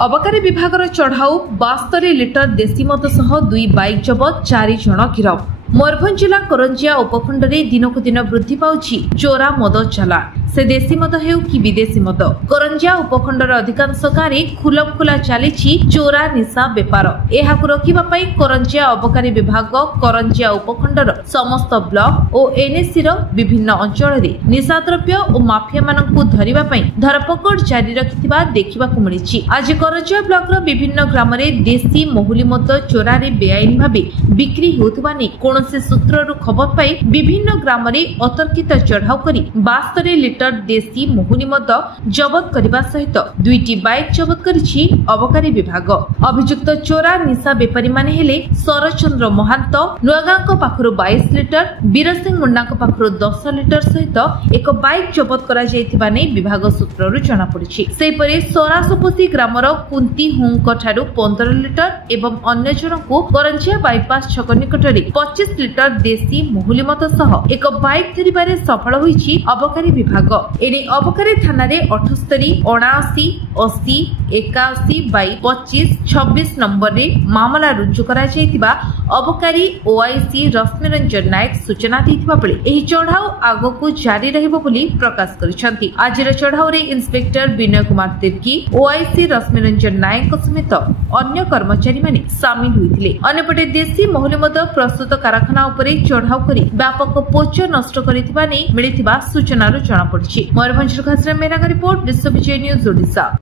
अबकारी विभाग चढ़ाऊ 72 लिटर देशी मद सह 2 बाइक जबत 4 जन गिरफ। मयूरभंज जिला करंजिया उपखंड में दिनकू दिन वृद्धि पाउछि चोरा मद चालान। से देशी मद हेउ कि विदेशी मद करंजिया उपखंडर अधिकांश गाँव में खुलम खुला चली चोरा निशा बेपार। एहाकु रोकिबा पई करंजिया अबकारी विभाग करंजिया उपखंडर समस्त ब्लॉक और एनएससी विभिन्न अंचल में निशा द्रव्य और माफिया मानकु धरिबा पई धरपकड़ जारी रखिथिबा देखिबाकु मिलिछि। आज करंजिया ब्लॉक विभिन्न ग्राम में देशी महुली मद चोरा रे बेआईन भाबे बिक्री होउथबा नै कोनोसी सूत्ररु खबर पाई विभिन्न ग्राम में अतर्कित चढ़ाऊ करी 72 लिटर देशी महुली मद जबत करने सहित 2टी बाइक जबत करिछि अबकारी विभाग। अभियुक्त चोरा निशा बेपारी माने हेले सरचंद्र महांत नुआगांको पाखरु 22 लिटर, बीरसिंह मुंडा पाखरु 10 लिटर सहित एक बाइक जबत करा जायथिबा नै विभाग सूत्ररु जଣା पड़िछि। सेपरे सोरासपोसी ग्रामर कुंती हुंक ठारू 15 लिटर एवं अन्य जनकु करंजिया बाईपास छक निकटरे 25 लिटर देशी महुली मद सह एक बाइक धरिबारे सफल होईछि अबकारी विभाग। एने अबकारी थाना रे 78, 79, 80, 81/25, 26 नंबर रे मामला रुजु करा जायतिबा अबकारी ओआईसी रश्मि रंजन नायक सूचना दैथिबा बेले एही चढ़ाऊ आगकु जारी रहइबो बोली प्रकाश करिसंती। आजिर चढ़ाऊ रे इंस्पेक्टर विनय कुमार तिर्की, ओआईसी रश्मि रंजन नायक समेत अन्य कर्मचारी माने शामिल होइथिले। अन्यपटे देशी महुली मद प्रस्तुत कारखाना उपरे चढ़ाऊ करी व्यापक पोच नष्ट करिथिबा नै मिलिथिबा सूचनारु जଣା पड़िछि। मयूरभंज खासरा मेरागा रिपोर्ट विश्व विजय न्यूज ओडिशा।